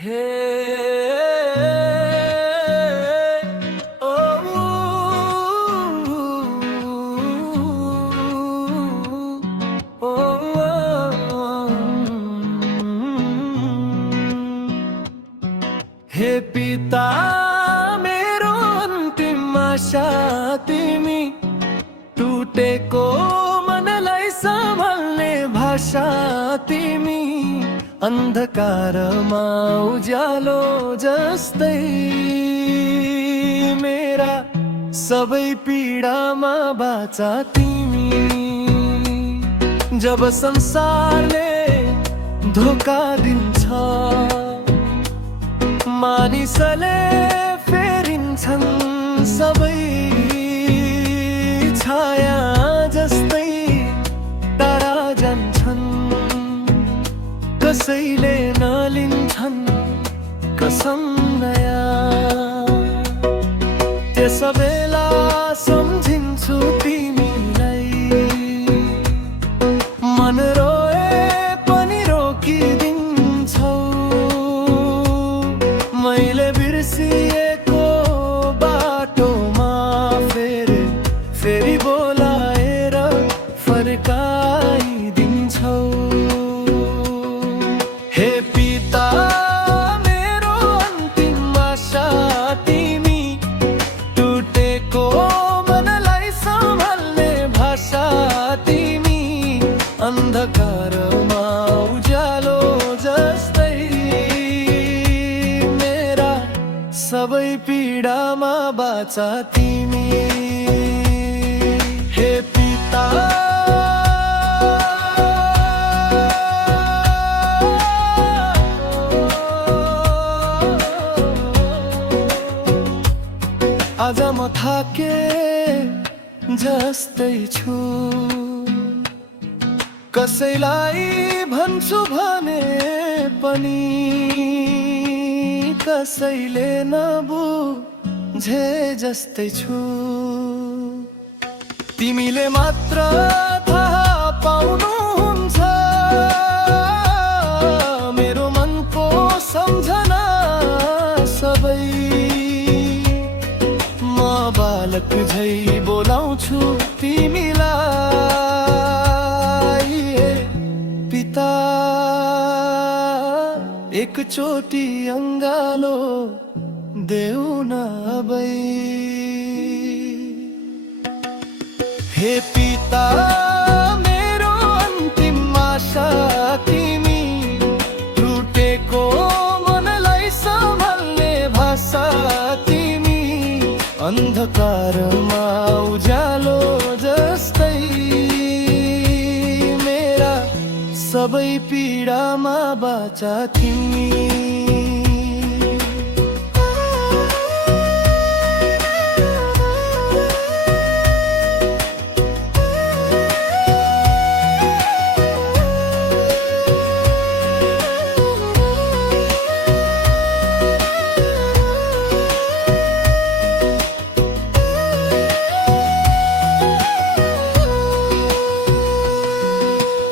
Hey, हे पिता मेरो अन्तिम आशा तिमी, टुटेको मनलाई सम्हाल्ने भाषा तिमी, अन्धकारमा उज्यालो जस्तै मेरा सबै पीडामा बाचा तिमी। जब संसारले धोका दिन्छ, मानिसले फेरिन्छन् सबै छाया जस्तै टाढा जान्छन्, कसैले नलिन्छन् कसम नयाँ। त्यस बेला सम्झिन्छु तिमीलाई, मन रोए पनि रोकिदिन्छौ, मैले बिर्सिएको बाटोमा फेरि बोलाएर फर्काइदिन्छौ। हे पिता मेरो अन्तिम आशा तिमी, टुटेको मनलाई सम्हाल्ने भाषा तिमी, अन्धकारमा उज्यालो जस्तै मेरा सबै पीडामा बाचा तिमी। हे पिता आज म थाके जस्तै छु, कसैलाई भन्छु भने पनि कसैले नबुझे जस्तै छु। तिमीले मात्र थाहा पाउनुहुन्छ मेरो मनको सम्झना सबै। बालक झै बोलाउँछु तिमीलाई, पिता एकचोटि अङ्गालो देऊ न अबै। हे पिता मेरो अन्तिम आशा तिमी, टुटेको मनलाई सम्हाल्ने भाषा तिमी, अन्धकारमा उज्यालो जस्तै मेरा सबै पीडामा बाचा तिमी।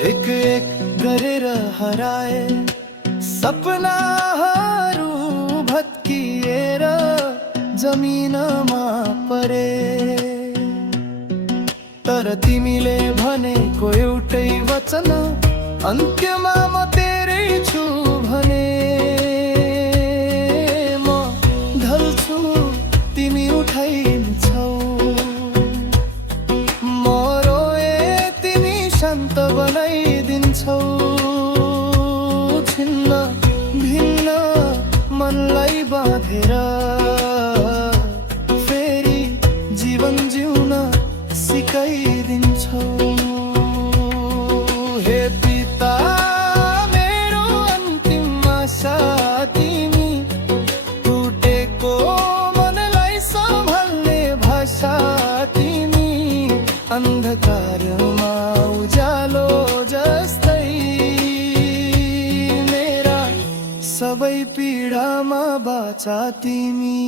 एक एक गरेर हराए सपनाहरू भत्किएर जमिनमा परे, तर तिमीले भनेको एउटै वचन, अन्त्यमा म तेरै छु भने। म ढल्छु तिमी उठाइन्छौ, म रोए तिमी शान्त बनाइदिन्छौ, छिन्न भिन्न मनलाई बाँधेर फेरि जीवन जिउन सिकाइदिन्छौ। हे पिता मेरो अन्तिम आशा तिमी, टुटेको मनलाई सम्हाल्ने भाषा तिमी, अन्धकारमा उज्यालो जस्तै मेरा सबै पीडामा बाचा तिमी।